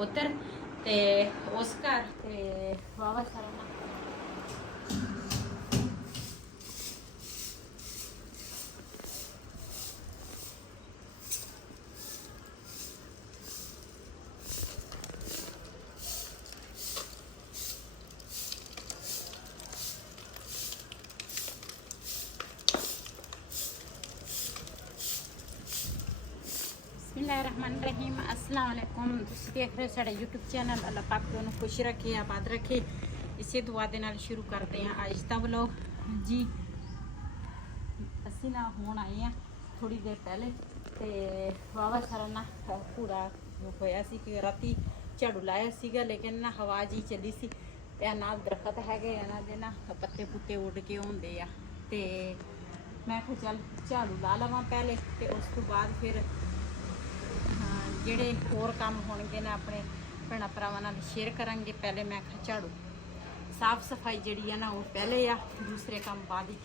उधर ते उस घर ते वावा सारा बिस्मिल्लाहिर्रहमानिर्रहीम अस्सलाम वालेकुम। तुसीं देख रहे हो साडा यूट्यूब चैनल। अल्लाह पाक तुहानू खुश रखे आबाद रखे। इसे दुआ दे नाल शुरू करते हैं अज दा व्लॉग जी। असीं ना हुण आए हैं थोड़ी देर पहले ते वावा सारा ना पूरा होया सी कि राती झाड़ू लाया सीगा लेकिन ना हवा जी चली सी ते ना दरखत हैगे इन्हां दे ना पत्ते पुत्ते उड़ के होंदे आ ते मैं आखेआ चल झाड़ू ला लवां पहले ते उस तो बाद फिर ਜਿਹੜੇ ਹੋਰ ਕੰਮ ਹੋਣਗੇ ਨਾ ਆਪਣੇ ਭੈਣਾਂ ਭਰਾਵਾਂ ਨਾਲ ਸ਼ੇਅਰ ਕਰਾਂਗੇ। ਪਹਿਲੇ ਮੈਂ ਆਖਿਆ ਝਾੜੂ ਸਾਫ ਸਫਾਈ ਜਿਹੜੀ ਆ ਨਾ ਉਹ ਪਹਿਲੇ ਆ, ਦੂਸਰੇ ਕੰਮ ਬਾਅਦ ਹੀ।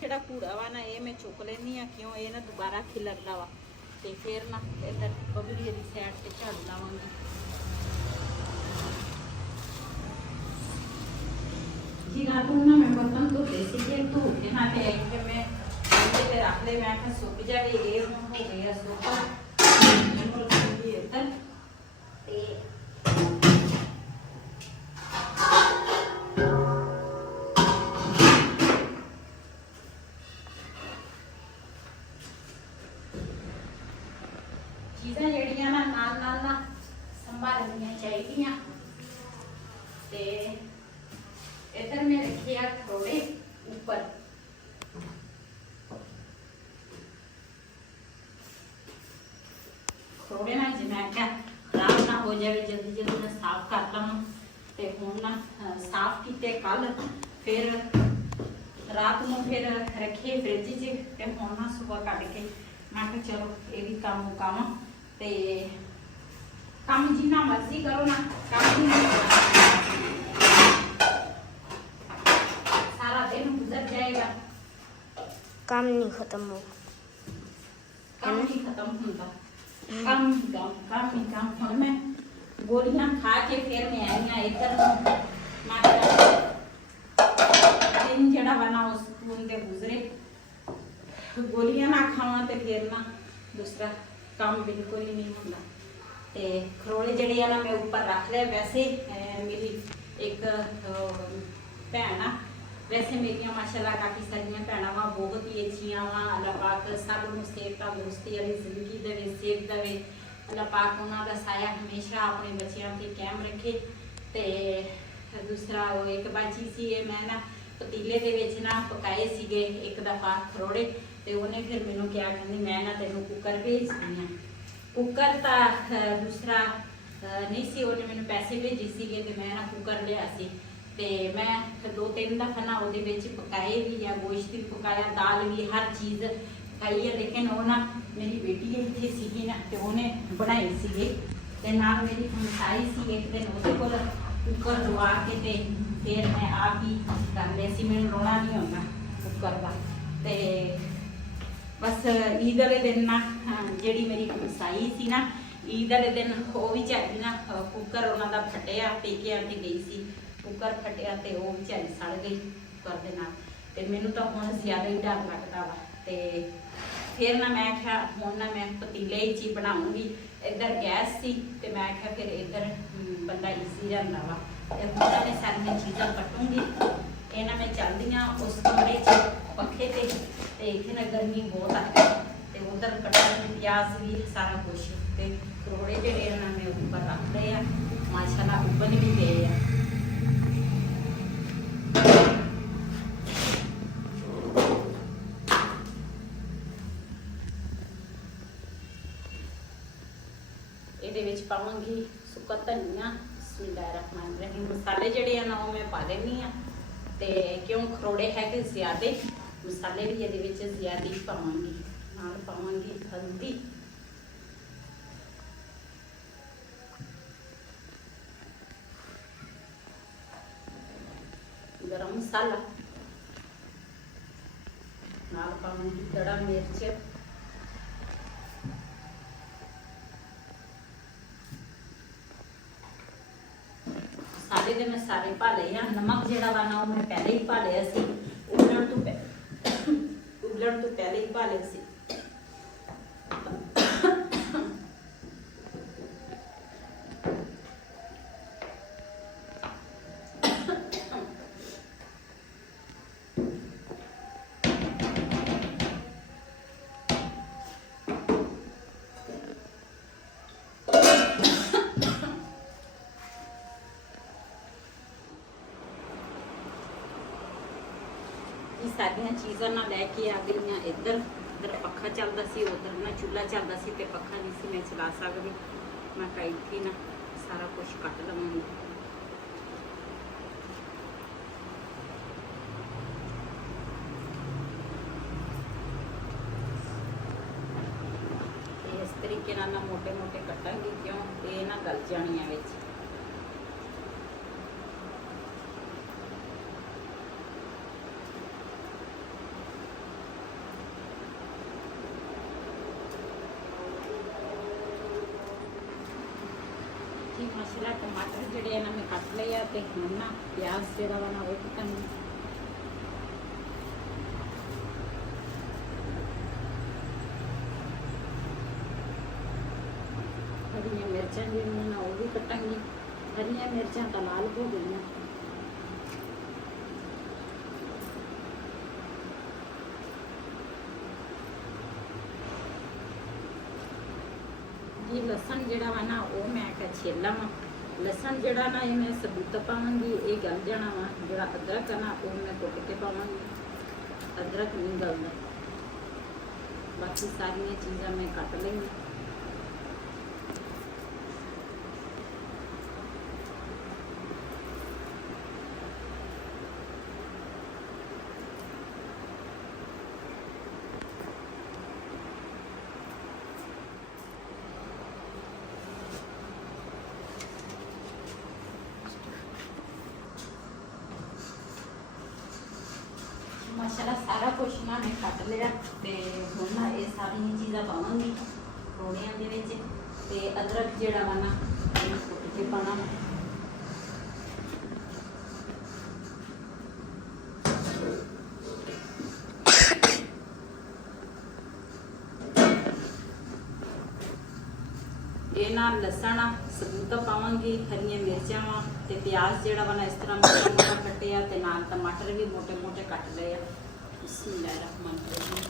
ਜਿਹੜਾ ਕੂੜਾ ਵਾ ਨਾ ਇਹ ਮੈਂ ਚੁੱਕ ਲੈਂਦੀ ਆ, ਕਿਉਂ ਇਹ ਨਾ ਦੁਬਾਰਾ ਖਿਲਰਦਾ ਵਾ ਤੇ ਫਿਰ ਨਾ ਇੱਧਰ ਬਬਲੀ ਦੀ ਸਾਈਡ ਤੇ ਝਾੜੂ ਲਾਵਾਂਗੀ। ਜੀ ਰਾਤ ਨੂੰ ਨਾ ਮੈਂ ਬਰਤਨ ਧੋਤੇ ਸੀਗੇ, ਧੋ ਕੇ ਨਾ ਤੇ ਫਿਰ ਮੈਂ ਤੇ ਰੱਖ ਲੈ। ਮੈਂ ਕਿਹਾ ਸੁੱਕ ਜਾਵੇ, ਇਹ ਹੁਣ ਹੋ ਗਿਆ ਸੁੱਕ ਇਹਨੂੰ ਰੱਖੂਗੀ ਇੱਧਰ ਤੇ ਚੀਜ਼ਾਂ ਜਿਹੜੀਆਂ ਨਾ ਨਾਲ ਨਾਲ ਨਾ ਸੰਭਾਲਣੀਆਂ ਚਾਹੀਦੀਆਂ। ਤੇ ਇੱਧਰ ਮੈਂ ਰੱਖੇ ਆ ਖਰੋੜੇ ਉੱਪਰ, ਖਰੋੜੇ ਨਾ ਜੀ ਮੈਂ ਕਿਹਾ ਖਰਾਬ ਨਾ ਹੋ ਜਾਵੇ, ਜਲਦੀ ਜਲਦੀ ਮੈਂ ਸਾਫ਼ ਕਰ ਲਵਾਂ। ਤੇ ਹੁਣ ਨਾ ਸਾਫ਼ ਕੀਤੇ ਕੱਲ, ਫਿਰ ਰਾਤ ਨੂੰ ਫਿਰ ਰੱਖੇ ਫ੍ਰਿਜ 'ਚ ਤੇ ਹੁਣ ਨਾ ਸਵੇਰ ਕੱਢ ਕੇ ਮੈਂ ਕਿਹਾ ਚਲੋ ਇਹ ਵੀ ਕੰਮ ਮੁਕਾਵਾਂ। ਤੇ ਕੰਮ ਜਿੰਨਾ ਮਰਜ਼ੀ ਕਰੋ ਨਾ, ਕੰਮ ਨਹੀਂ ਸਾਰਾ ਦਿਨ ਗੁਜ਼ਰ ਜਾਏਗਾ, काम नहीं खत्म हो, ਕੰਮ ਨਹੀਂ ਖਤਮ ਹੁੰਦਾ। ਕੰਮ ਹੀ ਕੰਮ। ਹੁਣ ਮੈਂ ਗੋਲੀਆਂ ਖਾ ਕੇ ਫਿਰ ਮੈਂ ਆਈ ਹਾਂ ਇੱਧਰ ਨੂੰ। ਮੈਂ ਦਿਨ ਜਿਹੜਾ ਵਾ ਨਾ ਉਸ ਸਕੂਨ ਦੇ ਗੁਜ਼ਰੇ, ਗੋਲੀਆਂ ਨਾ ਖਾਵਾਂ ਤੇ ਫਿਰ ਨਾ ਦੂਸਰਾ ਕੰਮ ਬਿਲਕੁਲ ਹੀ ਨਹੀਂ ਹੁੰਦਾ। ਤੇ ਖਰੋੜੇ ਜਿਹੜੇ ਆ ਨਾ ਮੈਂ ਉੱਪਰ ਰੱਖ ਲਿਆ। ਵੈਸੇ ਮੇਰੀ ਇੱਕ ਭੈਣ ਆ, वैसे मेरिया माशाल्लाह काफ़ी सारिया भैन वा बहुत ही अच्छिया वा। अल्लाह पाक सब नूं सेहत तंदुरुस्ती वाली जिंदगी देवे, सेहत देवे। अल्लाह पाक उन्हां दा साया हमेशा अपने बच्चों ते कायम रखे। ते दूसरा वो एक बाजी सी मैं ना पतीले दे विच ना पकाए सीगे एक दफ़ा खरोड़े, ते उन्हें फिर मैनूं क्या कहंदी मैं ना तैनूं कुकर भेज दी। कुकर तां दूसरा नहीं सी, उन्हें मैनूं पैसे भेजे सीगे ते मैं ना कुकर लिया सी। ਤੇ ਮੈਂ 2-3 ਦਫਾ ਨਾ ਉਹਦੇ ਵਿੱਚ ਪਕਾਏ ਵੀ ਆ, ਗੋਸ਼ਤ ਵੀ ਪਕਾਇਆ, ਦਾਲ ਵੀ, ਹਰ ਚੀਜ਼ ਪਕਾਈ ਹੈ। ਲੇਕਿਨ ਉਹ ਨਾ ਮੇਰੀ ਬੇਟੀ ਇੱਥੇ ਸੀਗੀ ਨਾ ਤੇ ਉਹਨੇ ਬਣਾਏ ਸੀਗੇ ਤੇ ਨਾਲ ਮੇਰੀ ਹਮਸਾਈ ਸੀ ਇੱਕ ਦਿਨ, ਉਹਦੇ ਕੋਲ ਕੁੱਕਰ ਲਵਾ ਕੇ ਤੇ ਫਿਰ ਮੈਂ ਆਪ ਹੀ ਕਰ ਲਿਆ ਸੀ। ਮੈਨੂੰ ਰੋਣਾ ਨਹੀਂ ਆਉਂਦਾ ਕੁੱਕਰ ਦਾ। ਤੇ ਬਸ ਈਦ ਵਾਲੇ ਦਿਨ ਨਾ ਜਿਹੜੀ ਮੇਰੀ ਹਮਸਾਈ ਸੀ ਨਾ, ਈਦ ਵਾਲੇ ਦਿਨ ਉਹ ਵੀ ਚਾਹੀ ਨਾ ਕੁੱਕਰ ਉਹਨਾਂ ਦਾ ਫਟਿਆ, ਪੇਕਿਆਂ ਤੇ ਗਈ ਸੀ, ਕੁੱਕਰ ਫਟਿਆ ਤੇ ਉਹ ਵਿਚਾਰੀ ਸੜ ਗਈ ਕੁੱਕਰ ਦੇ ਨਾਲ। ਤੇ ਮੈਨੂੰ ਤਾਂ ਹੁਣ ਜ਼ਿਆਦਾ ਹੀ ਡਰ ਲੱਗਦਾ ਵਾ। ਤੇ ਫਿਰ ਨਾ ਮੈਂ ਕਿਹਾ ਹੁਣ ਨਾ ਮੈਂ ਪਤੀਲੇ 'ਚ ਹੀ ਬਣਾਉਂਗੀ। ਇੱਧਰ ਗੈਸ ਸੀ ਤੇ ਮੈਂ ਕਿਹਾ ਫਿਰ ਇੱਧਰ ਬੰਦਾ ਈਜ਼ੀ ਰਹਿੰਦਾ ਵਾ। ਤੇ ਹੁਣ ਤਾਂ ਮੈਂ ਸਾਰੀਆਂ ਚੀਜ਼ਾਂ ਕੱਟੂੰਗੀ। ਇਹ ਨਾ ਮੈਂ ਚੱਲਦੀਆਂ ਉਸ ਕਮਰੇ 'ਚ ਪੱਖੇ ਤੇ ਇੱਥੇ ਨਾ ਗਰਮੀ ਬਹੁਤ ਆ ਤੇ ਉਧਰ ਕੱਟਣ ਪਿਆਜ਼ ਵੀ ਸਾਰਾ ਕੁਛ। ਤੇ ਖਰੋੜੇ ਜਿਹੜੇ ਨਾ ਮੈਂ ਉੱਪਰ ਰੱਖਦੇ ਆ, ਮਾਸ਼ਾਅੱਲਾ ਉੱਬਲ ਵੀ ਗਏ ਆ। ਇਹਦੇ ਵਿੱਚ ਪਾਵਾਂਗੀ ਸੁੱਕਾ ਧਨੀਆ। ਬਿਸਮਿल्लाहिर्रहमानिर्रहीम। ਮਸਾਲੇ ਜਿਹੜੇ ਆ ਨਾ ਉਹ ਮੈਂ ਪਾ ਲੈਂਦੀ ਆ ਤੇ ਕਿਉਂ ਖਰੋੜੇ ਹੈਗੇ ਜ਼ਿਆਦੇ, ਮਸਾਲੇ ਵੀ ਇਹਦੇ ਵਿੱਚ ਜ਼ਿਆਦੇ ਹੀ ਪਾਵਾਂਗੀ। ਨਾਲ ਪਾਵਾਂਗੀ ਹਲਦੀ, गरम मसाला, नाल पाऊंगी कड़ा मिर्च, ਤੇ ਮੈਂ ਸਾਰੇ ਪਾ ਲਏ ਆ। ਨਮਕ ਜਿਹੜਾ ਵਾ ਨਾ ਉਹ ਮੈਂ ਪਹਿਲੇ ਹੀ ਪਾ ਲਿਆ ਸੀ, ਉਬਲਣ ਤੋਂ ਪਹਿਲੇ ਹੀ ਪਾ ਲਿਆ ਸੀ। ਸਾਰੀਆਂ ਚੀਜ਼ਾਂ ਨਾਲ ਲੈ ਕੇ ਆ ਗਈਆਂ ਇੱਧਰ ਪੱਖਾ ਚੱਲਦਾ ਸੀ, ਉਧਰ ਨਾ ਚੁੱਲ੍ਹਾ ਚੱਲਦਾ ਸੀ ਤੇ ਪੱਖਾ ਨਹੀਂ ਸੀ ਮੈਂ ਚਲਾ ਸਕਦੀ। ਮੈਂ ਕਿਹਾ ਇੱਥੇ ਨਾ ਸਾਰਾ ਕੁਝ ਕੱਟ ਲਵਾਂਗੀ। ਇਸ ਤਰੀਕੇ ਨਾਲ ਨਾ ਮੋਟੇ ਕੱਟਾਂਗੀ, ਕਿਉਂ ਇਹ ਨਾ ਗਲ ਜਾਣੀਆਂ ਵਿੱਚ। मसाला टमाटर ਜਿਹੜੇ ਨਾ ਮੈਂ ਕੱਟ ਲਏ ਆ ਤੇ ਹੁਣ ਨਾ ਪਿਆਜ਼ ਜਿਹੜਾ ਵਾ ਨਾ ਉਹ ਕੱਟਾਂਗੀ। ਹਰੀਆਂ ਮਿਰਚਾਂ ਜਿਹੜੀਆਂ ਨਾ ਉਹ ਵੀ ਕੱਟਾਂਗੀ। ਹਰੀਆਂ ਮਿਰਚਾਂ ਤਾਂ ਲਾਲ ਹੋ ਗਈਆਂ। ये लसन ਜਿਹੜਾ ਵਾ ਨਾ ਉਹ ਮੈਂ ਕਾ ਛੇਲਾਂ ਵਾ। लसन ਜਿਹੜਾ ਨਾ ਇਹ ਮੈਂ ਸਬੂਤ ਪਾਵਾਂਗੀ, ਇਹ ਗਲ ਜਾਣਾ ਵਾ। ਜਿਹੜਾ ਅਦਰਕ ਆ ਨਾ ਉਹ ਮੈਂ ਕੁੱਟ ਕੇ ਪਾਵਾਂਗੀ, ਅਦਰਕ ਨਹੀਂ ਗਲਦਾ। ਬਾਕੀ ਸਾਰੀਆਂ ਚੀਜ਼ਾਂ ਮੈਂ ਕੱਟ ਲਈਆਂ। मसाला सारा कुछ ना मैं कट लिया ते हुण ना ये सारी चीज़ां पावांगी रोड़ियां दे विच। ते अदरक जिहड़ा वा ना कुट के पाना। ये ना लसन सबूत पावांगी, हरियां मिर्चां वा ते प्याज जिहड़ा वा ना इस तरह मोटा मोटा कट्टिया ते नाल टमाटर भी मोटे मोटे कट लए आ। बिस्मिल्लाहिर्रहमानिर्रहीम।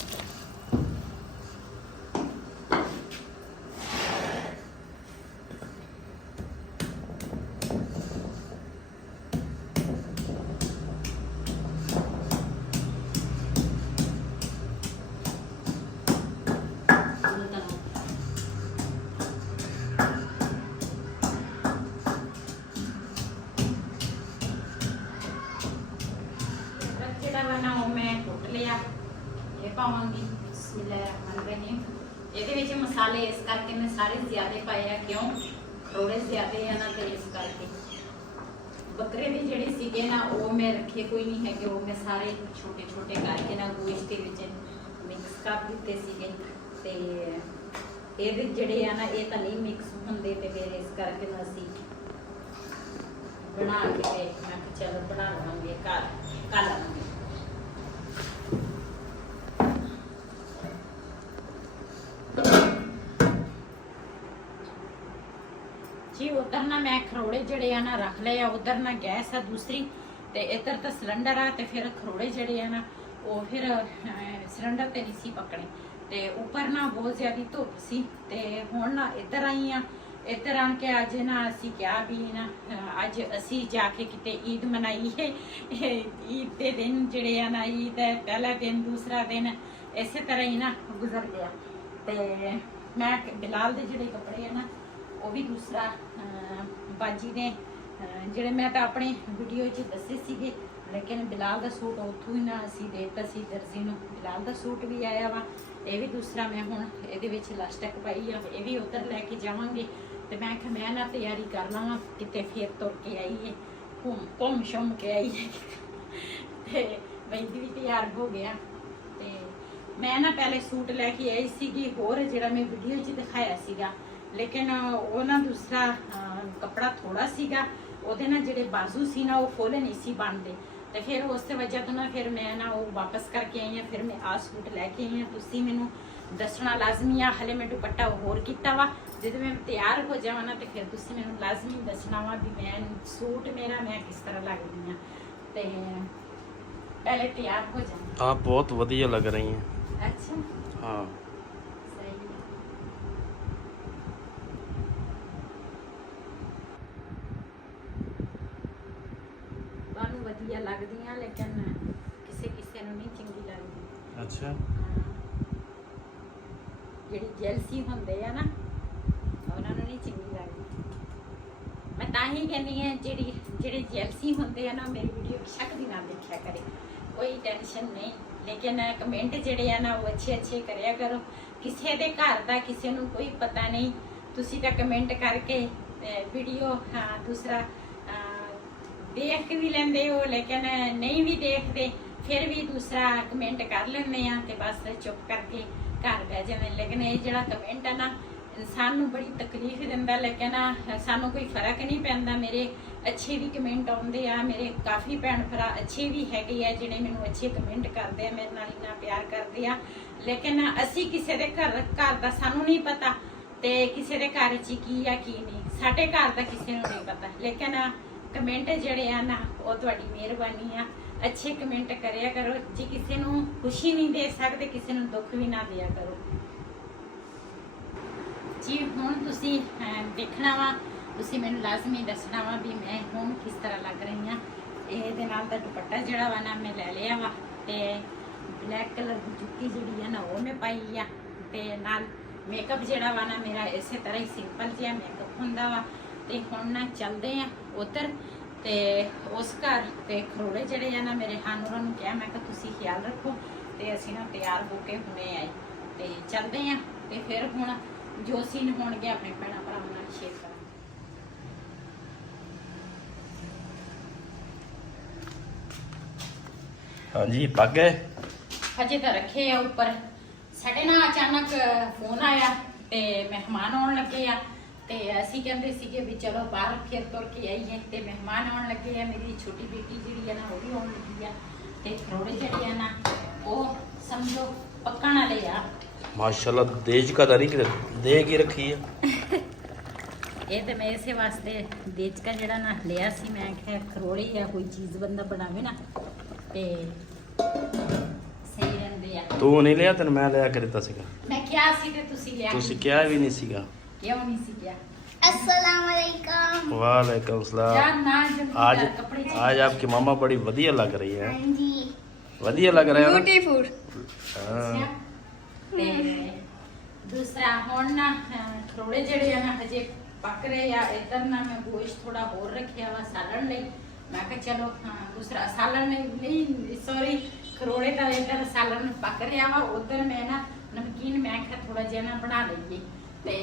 पावांगी बिस्मिल्लाहिर्रहमानिर्रहीम। ਇਹਦੇ ਵਿੱਚ मसाले इस करके मैं सारे ज़्यादा पाए हैं, क्यों थोड़े ज़्यादा है ना, तो इस करके बकरे भी ਜਿਹੜੇ ਸੀਗੇ ਨਾ ਉਹ मैं रखे कोई नहीं है कि वो मैं सारे छोटे छोटे करके ना गोश्त ਦੇ ਵਿੱਚ मिक्स कर ਦਿੱਤੇ ਸੀਗੇ। ਤੇ ਇਹਦੇ ਜਿਹੜੇ ਆ ਨਾ ਇਹ ਤਾਂ ਨਹੀਂ ਮਿਕਸ ਹੁੰਦੇ ਤੇ ਫਿਰ ਇਸ ਕਰਕੇ ਨਾ ਅਸੀਂ ਬਣਾ ਕੇ ਤੇ ਮੈਂ ਕਿਹਾ ਚਲੋ ਬਣਾ ਲਵਾਂਗੇ ਘਰ ਕਰ ਲਵਾਂਗੇ। जी उधर ना मैं खरोड़े जड़े आ ना रख ले, उधर ना गैस है दूसरी ते इधर तो सिलेंडर है। तो फिर खरोड़े जड़े है ना वो फिर सिलेंडर ते नहीं सी पकड़े ते ऊपर ना बहुत ज़्यादा धुप सी ते हुण ना इधर आई हाँ। इधर आन के अज ना असी क्या भी ना अज असी जाके किते ईद मनाई है। ईद के दिन जड़े है ना ईद है पहला दिन दूसरा दिन इस तरह ही ना गुजर गया। ते मैं बिलाल दे जड़े कपड़े है ना वो भी दूसरा बाजी ने ਜਿਹੜੇ मैं तो अपने वीडियो दसे सीगे, लेकिन बिलाल का सूट उतों ही ना असी देता सी दर्जी नूं। बिलाल का सूट भी आया वा, ये भी दूसरा मैं हुण इहदे विच लास्टिक पाई आ, ये भी उधर लैके जावांगे। तो मैं आख्या मैं ना तैयारी कर लवां किते फिर तुर के आईए घूम शुम के आईए। ते बंदी भी तैयार हो गया। ते मैं ना पहले सूट लैके आई सीगी होर जिहड़ा मैं वीडियो च दिखाया सीगा, लेकिन वो ना दूसरा कपड़ा थोड़ा सीगा ਉਹਦੇ ਨਾਲ ਜਿਹੜੇ ਬਾਜ਼ੂ ਸੀ ਨਾ ਉਹ ਫੁੱਲ ਨਹੀਂ ਸੀ ਬਣਦੇ, ਤੇ ਫਿਰ ਉਸ ਤੇ ਵਜ੍ਹਾ ਤੋਂ ਨਾ ਫਿਰ ਮੈਂ ਨਾ ਉਹ ਵਾਪਸ ਕਰਕੇ ਆਈ ਹਾਂ। ਫਿਰ ਮੈਂ ਆਹ ਸੂਟ ਲੈ ਕੇ ਆਈ ਹਾਂ। ਤੁਸੀਂ ਮੈਨੂੰ ਦੱਸਣਾ ਲਾਜ਼ਮੀ ਆ। ਹਲੇ ਮੈਂ ਦੁਪੱਟਾ ਹੋਰ ਕੀਤਾ ਵਾ, ਜਦੋਂ ਮੈਂ ਤਿਆਰ ਹੋ ਜਾਵਾਂ ਨਾ ਤੇ ਫਿਰ ਤੁਸੀਂ ਮੈਨੂੰ ਲਾਜ਼ਮੀ ਦੱਸਣਾ ਵਾ ਵੀ ਮੈਂ ਸੂਟ ਮੇਰਾ ਮੈਂ ਕਿਸ ਤਰ੍ਹਾਂ ਲੱਗਦੀ ਆ। ਤੇ ਪਹਿਲੇ ਤਿਆਰ ਹੋ ਜਾਵਾਂ। आप बहुत वधिया लग रही हैं। ਅੱਛਾ, हाँ ਸਹੀ ਹੈ। ਤੁਹਾਨੂੰ ਵਧੀਆ ਲੱਗਦੀਆਂ ਲੇਕਿਨ ਕਿਸੇ ਕਿਸੇ ਨੂੰ ਨਹੀਂ ਚੰਗੀ ਲੱਗਦੀ। अच्छा ਜਿਹੜੀ ਜੈਲਸੀ ਹੁੰਦੇ ਆ ਨਾ ਉਹਨਾਂ ਨੂੰ ਨਹੀਂ ਚੰਗੀ ਲੱਗਦੀ। ਮੈਂ ਤਾਂ ਹੀ ਕਹਿੰਦੀ ਹਾਂ ਜਿਹੜੇ ਜੈਲਸੀ ਹੁੰਦੇ ਆ ਨਾ ਮੇਰੀ ਵੀਡੀਓ ਸ਼ੱਕ ਦੀ ਨਾਲ ਦੇਖਿਆ ਕਰੇ, ਕੋਈ ਟੈਨਸ਼ਨ ਨਹੀਂ। ਲੇਕਿਨ ਕਮੈਂਟ ਜਿਹੜੇ ਆ ਨਾ ਉਹ ਅੱਛੇ ਕਰਿਆ ਕਰੋ। ਕਿਸੇ ਦੇ ਘਰ ਦਾ ਕਿਸੇ ਨੂੰ ਕੋਈ ਪਤਾ ਨਹੀਂ, ਤੁਸੀਂ ਤਾਂ ਕਮੈਂਟ ਕਰਕੇ ਵੀਡੀਓ ਦੂਸਰਾ ਦੇਖ ਵੀ ਲੈਂਦੇ ਹੋ, ਲੇਕਿਨ ਨਹੀਂ ਵੀ ਦੇਖਦੇ ਫਿਰ ਵੀ ਦੂਸਰਾ ਕਮੈਂਟ ਕਰ ਲੈਂਦੇ ਆ ਤੇ ਬਸ ਚੁੱਪ ਕਰਕੇ ਘਰ ਬਹਿ ਜਾਂਦੇ। ਲੇਕਿਨ ਇਹ ਜਿਹੜਾ ਕਮੈਂਟ ਆ ਨਾ ਇਨਸਾਨ ਨੂੰ ਬੜੀ ਤਕਲੀਫ ਦਿੰਦਾ, ਲੇਕਿਨ ਸਾਨੂੰ ਕੋਈ ਫਰਕ ਨਹੀਂ ਪੈਂਦਾ। ਮੇਰੇ ਅੱਛੇ ਵੀ ਕਮੈਂਟ ਆਉਂਦੇ ਆ, ਮੇਰੇ ਕਾਫੀ ਭੈਣ ਭਰਾ ਅੱਛੇ ਵੀ ਹੈਗੇ ਆ ਜਿਹੜੇ ਮੈਨੂੰ ਅੱਛੇ ਕਮੈਂਟ ਕਰਦੇ ਆ, ਮੇਰੇ ਨਾਲ ਇੰਨਾ ਪਿਆਰ ਕਰਦੇ ਆ। ਲੇਕਿਨ ਅਸੀਂ ਕਿਸੇ ਦੇ ਘਰ ਦਾ ਸਾਨੂੰ ਨਹੀਂ ਪਤਾ ਤੇ ਕਿਸੇ ਦੇ ਘਰ 'ਚ ਕੀ ਆ ਕੀ ਨਹੀਂ, ਸਾਡੇ ਘਰ ਦਾ ਕਿਸੇ ਨੂੰ ਨਹੀਂ ਪਤਾ। ਲੇਕਿਨ ਕਮੈਂਟ ਜਿਹੜੇ ਆ ਨਾ ਉਹ ਤੁਹਾਡੀ ਮਿਹਰਬਾਨੀ ਆ, ਅੱਛੇ ਕਮੈਂਟ ਕਰਿਆ ਕਰੋ। ਜੇ ਕਿਸੇ ਨੂੰ ਖੁਸ਼ੀ ਨਹੀਂ ਦੇ ਸਕਦੇ ਕਿਸੇ ਨੂੰ ਦੁੱਖ ਵੀ ਨਾ ਦਿਆ ਕਰੋ ਜੀ। ਹੁਣ ਤੁਸੀਂ ਦੇਖਣਾ ਵਾ, ਤੁਸੀਂ ਮੈਨੂੰ ਲਾਜ਼ਮੀ ਦੱਸਣਾ ਵਾ ਵੀ ਮੈਂ ਹੁਣ ਕਿਸ ਤਰ੍ਹਾਂ ਲੱਗ ਰਹੀ ਹਾਂ। ਇਹਦੇ ਨਾਲ ਦਾ ਦੁਪੱਟਾ ਜਿਹੜਾ ਵਾ ਨਾ ਮੈਂ ਲੈ ਲਿਆ ਵਾ ਤੇ ਬਲੈਕ ਕਲਰ ਦੀ ਜੁੱਤੀ ਜਿਹੜੀ ਆ ਨਾ ਉਹ ਮੈਂ ਪਾਈ ਆ ਤੇ ਨਾਲ ਮੇਕਅਪ ਜਿਹੜਾ ਵਾ ਨਾ ਮੇਰਾ ਇਸੇ ਤਰ੍ਹਾਂ ਹੀ ਸਿੰਪਲ ਜਿਹਾ ਮੇਕਅਪ ਹੁੰਦਾ ਵਾ। ਤੇ ਹੁਣ ਨਾ ਚੱਲਦੇ ਆ ਉੱਧਰ ਤੇ ਉਸ ਘਰ ਤੇ ਖਰੋੜੇ ਜਿਹੜੇ ਆ ਨਾ ਮੇਰੇ ਹਾਨੂਰਾਂ ਨੂੰ ਕਿਹਾ ਮੈਂ ਕਿ ਤੁਸੀਂ ਖਿਆਲ ਰੱਖੋ ਤੇ ਅਸੀਂ ਨਾ ਤਿਆਰ ਹੋ ਕੇ ਹੁਣੇ ਆਏ ਤੇ ਚੱਲਦੇ ਆ ਤੇ ਫਿਰ ਹੁਣ ਜੋ ਸੀਨ ਹੋਣਗੇ ਆਪਣੇ ਭੈਣਾਂ ਭਰਾਵਾਂ ਨਾਲ ਸ਼ੇਅਰ ਕਰਾਂਗੇ। हाँ जी पक गए। ਹਜੇ ਤਾਂ ਰੱਖੇ ਆ ਉੱਪਰ। ਸਾਡੇ ਨਾਲ ਅਚਾਨਕ ਫੋਨ ਆਇਆ ਤੇ ਮਹਿਮਾਨ ਆਉਣ ਲੱਗੇ ਆ ਤੇ ਅਸੀਂ ਕਹਿੰਦੇ ਸੀਗੇ ਵੀ ਚਲੋ ਬਾਹਰ ਫਿਰ ਤੁਰ ਕੇ ਆਈਏ ਤੇ ਮਹਿਮਾਨ ਆਉਣ ਲੱਗੇ ਆ। ਮੇਰੀ ਛੋਟੀ ਬੇਟੀ ਜਿਹੜੀ ਆ ਨਾ ਉਹ ਵੀ ਆਉਣ ਲੱਗੀ ਆ ਤੇ ਖਰੋੜੇ ਜਿਹੜੇ ਆ ਨਾ ਉਹ ਸਮਝੋ ਪੱਕਣ ਵਾਲੇ ਆ। माशाल्लाह देज का दरी दे की रखी है। ਇਹ ਤੇ ਮੈਂ ਇਸੇ ਵਾਸਤੇ ਦੇਚ ਕਾ ਜਿਹੜਾ ਨਾ ਲਿਆ ਸੀ। ਮੈਂ ਕਿਹਾ ਖਰੋੜੇ ਆ ਕੋਈ ਚੀਜ਼ ਬੰਦਾ ਬਣਾਵੇ ਨਾ ਤੇ ਸਹੀ ਰਹਿੰਦੇ ਆ। तू नहीं लिया तेन मैं लिया के दिता सीगा। ਮੈਂ ਕਿਹਾ ਸੀ ਤੇ ਤੁਸੀਂ ਲਿਆ तुसी क्या भी नहीं सीगा। ਕਿਉਂ ਨਹੀਂ ਸੀ ਕਿਹਾ? अस्सलाम वालेकुम। वालेकुम सलाम। ਯਾਰ ਨਾ ਜल्दी आज कर, कपड़े change आज आपकी मामा बड़ी वधिया लग रही है। हाँ जी वधिया लग रहा है ना? ब्यूटीफुल। हाँ। ਤੇ ਦੂਸਰਾ ਹੁਣ ਨਾ ਖਰੋੜੇ ਜਿਹੜੇ ਆ ਨਾ ਹਜੇ ਪੱਕ ਰਹੇ ਆ। ਇੱਧਰ ਨਾ ਮੈਂ ਗੋਸ਼ਤ ਥੋੜਾ ਹੋਰ ਰੱਖਿਆ ਵਾ ਸਾਲਣ ਲਈ। ਮੈਂ ਕਿਹਾ ਚਲੋ ਦੂਸਰਾ ਸਾਲਣ ਨਹੀਂ ਸੌਰੀ ਖਰੋੜੇ ਦਾ ਇੱਧਰ ਸਾਲਣ ਪੱਕ ਰਿਹਾ ਵਾ। ਉੱਧਰ ਮੈਂ ਨਾ ਨਮਕੀਨ ਮੈਂ ਕਿਹਾ ਥੋੜਾ ਜਿਹਾ ਨਾ ਬਣਾ ਲਈਏ ਤੇ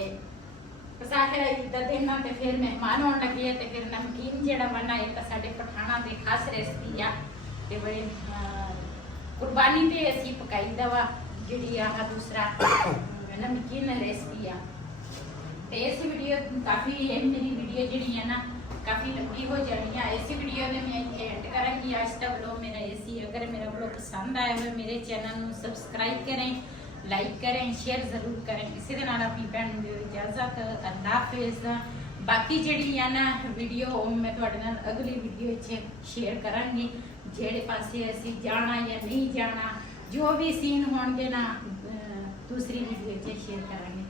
ਪਸਾਹਿਆ ਇੱਧਰ ਦੇ ਨਾ ਤੇ ਫਿਰ ਮਹਿਮਾਨ ਆਉਣ ਲੱਗੇ ਆ ਤੇ ਫਿਰ ਨਮਕੀਨ ਜਿਹੜਾ ਬਣਾ ਇਹ ਤਾਂ ਸਾਡੇ ਪਠਾਣਾ ਦੀ ਖਾਸ ਰੈਸਪੀ ਆ ਤੇ ਬੜੀ ਕੁਰਬਾਨੀ ਤੇ ਅਸੀਂ ਪਕਾਈਦਾ ਵਾ ਜਿਹੜੀ ਆਹ ਦੂਸਰਾ ਨਮਕੀਨ ਰੈਸਪੀ ਆ। ਤੇ ਇਸ ਵੀਡੀਓ ਕਾਫੀ ਇਹ ਮੇਰੀ ਵੀਡੀਓ ਜਿਹੜੀ ਹੈ ਨਾ ਕਾਫੀ ਲੰਬੀ ਹੋ ਜਾਣੀ ਹੈ। इसी वीडियो में मैं एंड करूँगी आज का व्लॉग मेरा ऐसी। अगर मेरा व्लॉग पसंद आया हो मेरे चैनल ਨੂੰ सब्सक्राइब करें, लाइक करें, शेयर जरूर करें। इसी ਦੇ ਨਾਲ ਆਪਣੀ ਭੈਣ ਨੂੰ ਇਜਾਜ਼ਤ। ਅੱਲਾਹ ਹਾਫਿਜ਼। ਬਾਕੀ ਜਿਹੜੀ ਆ ਨਾ ਵੀਡੀਓ ਉਹ ਮੈਂ ਤੁਹਾਡੇ ਨਾਲ ਅਗਲੀ ਵੀਡੀਓ 'ਚ ਸ਼ੇਅਰ ਕਰਾਂਗੀ। ਜਿਹੜੇ ਪਾਸੇ ਅਸੀਂ ਜਾਣਾ ਜਾਂ ਨਹੀਂ ਜਾਣਾ ਜੋ ਵੀ ਸੀਨ ਹੋਣਗੇ ਨਾ ਦੂਸਰੀ ਵੀਡੀਓ 'ਚ ਸ਼ੇਅਰ ਕਰਾਂਗੇ।